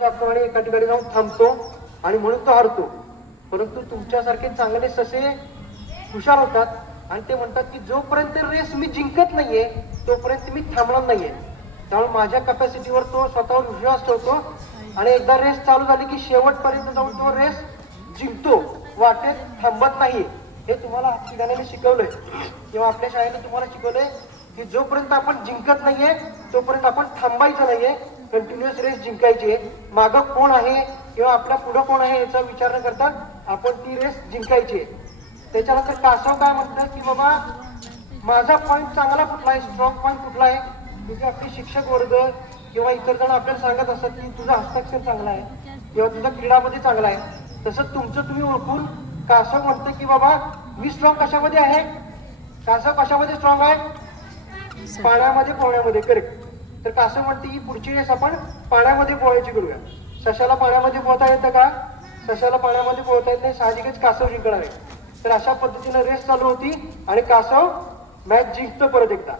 जातो आणि एका ठिकाणी जाऊन थांबतो आणि म्हणून तो हरतो. परंतु तुमच्यासारखे चांगले ससे हुशार होतात आणि ते म्हणतात की जोपर्यंत रेस मी जिंकत नाहीये तोपर्यंत मी थांबणार नाहीये. त्यामुळे माझ्या कॅपॅसिटीवर तो स्वतःवर विश्वास ठेवतो आणि एकदा रेस चालू झाली की शेवटपर्यंत जाऊन तो रेस जिंकतो, वाटेत थांबत नाही. हे तुम्हाला ठिकाणी शिकवलंय किंवा आपल्या शाळेने तुम्हाला शिकवलंय की जोपर्यंत आपण जिंकत नाहीये तोपर्यंत आपण थांबायचं नाहीये, कंटिन्युअस रेस जिंकायची आहे. मागं कोण आहे किंवा आपल्या पुढं कोण आहे याचा विचार न करता आपण ती रेस जिंकायची आहे. त्याच्यानंतर कासव काय म्हणतात की बाबा माझा पॉईंट चांगला कुठला आहे, स्ट्रॉंग पॉईंट कुठला आहे. तुझे आपले शिक्षक वर्ग किंवा इतर जण आपल्याला सांगत असतात की तुझा हस्ताक्षर चांगला आहे किंवा तुझा क्रीडामध्ये चांगला आहे. तसं तुमचं तुम्ही ओळखून कासव म्हणतं की बाबा मी स्ट्रॉंग कशामध्ये आहे. कासव कशामध्ये स्ट्रॉंग आहे, पाण्यामध्ये पोहण्यामध्ये. करेक्ट. तर कासव म्हणते की पुढची रेस आपण पाण्यामध्ये पोहायची करूया. सशाला पाण्यामध्ये पोहता येतं का, सशाला पाण्यामध्ये पोहता येत नाही, साहजिकच कासव जिंकणार आहे. तर अशा पद्धतीनं रेस चालू होती आणि कासव मॅच जिंकतो परत एकदा.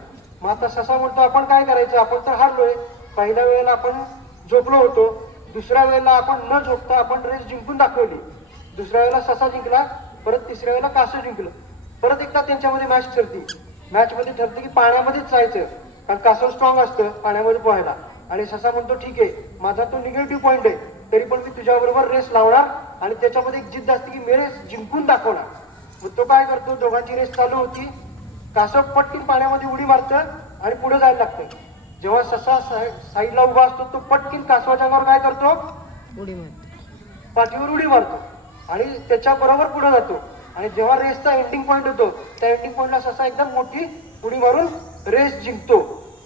मग आता ससा म्हणतो आपण काय करायचं, आपण तर हारलोय. पहिल्या वेळेला आपण झोपलो होतो, दुसऱ्या वेळेला आपण न झोपता आपण रेस जिंकून दाखवली. दुसऱ्या वेळेला ससा जिंकला, परत तिसऱ्या वेळेला कासव जिंकलं. परत एकदा त्यांच्यामध्ये मॅच ठरते. मॅचमध्ये ठरते की पाण्यामध्येच जायचं कारण कासव स्ट्रॉंग असतं पाण्यामध्ये पोहायला. आणि ससा म्हणतो ठीक आहे माझा तो निगेटिव्ह पॉईंट आहे तरी पण मी तुझ्याबरोबर रेस लावणार आणि त्याच्यामध्ये एक जिद्द असते की मी रेस जिंकून दाखवणार. मग तो काय करतो, दोघांची रेस चालू होती. कासव पटकीन पाण्यामध्ये उडी मारतं आणि पुढे जायला लागतं. जेव्हा ससा साईडला उभा असतो तो पटकीन कासवाच्या अंगावर काय करतो, उडी मारतो, पाठीवर उडी मारतो आणि त्याच्या बरोबर पुढे जातो. आणि जेव्हा रेसचा एंडिंग पॉईंट होतो त्या एंडिंग पॉईंटला ससा एकदम मोठी उडी मारून रेस जिंकतो.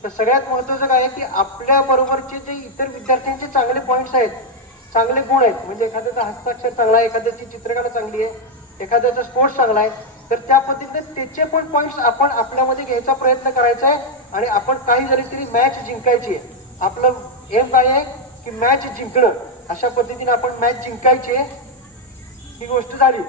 तर सगळ्यात महत्वाचं काय आहे की आपल्या बरोबरचे जे इतर विद्यार्थ्यांचे चांगले पॉईंट्स आहेत, चांगले गुण आहेत, म्हणजे एखाद्याचा हस्ताक्षर चांगला आहे, एखाद्याची चित्रकला चांगली आहे, एखाद्याचा स्पोर्ट्स चांगला आहे, तर त्या पद्धतीने त्याचे पण पॉईंट्स आपण आपल्यामध्ये घ्यायचा प्रयत्न करायचा आहे आणि आपण काही जरी तरी मॅच जिंकायची आहे. आपलं एम काय आहे की मॅच जिंकणं. अशा पद्धतीने आपण मॅच जिंकायची ही गोष्ट झाली.